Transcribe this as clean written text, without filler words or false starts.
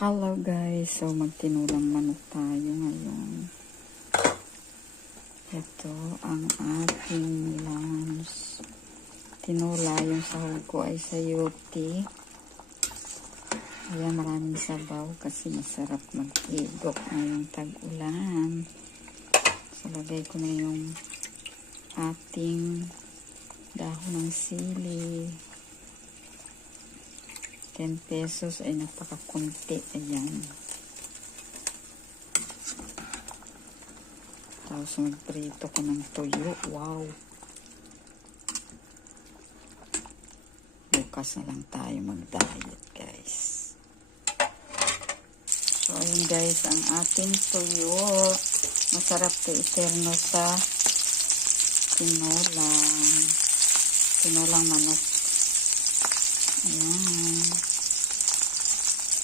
Hello guys, so magtinulang manok tayo ngayon. Ito ang ating lunch. Tinula, yung sahog ko ay sayote. Kaya maraming sabaw kasi masarap mag-igok ngayong tag-ulan. So lagay ko na yung ating dahon ng sili. 10 pesos ay napakakunti. Ayan. Tapos magprito ko ng tuyo. Wow! Bukas na lang tayo mag-diet, guys. So, ayun guys, ang ating tuyo. Masarap to iterno sa tinulang manok. Ayan.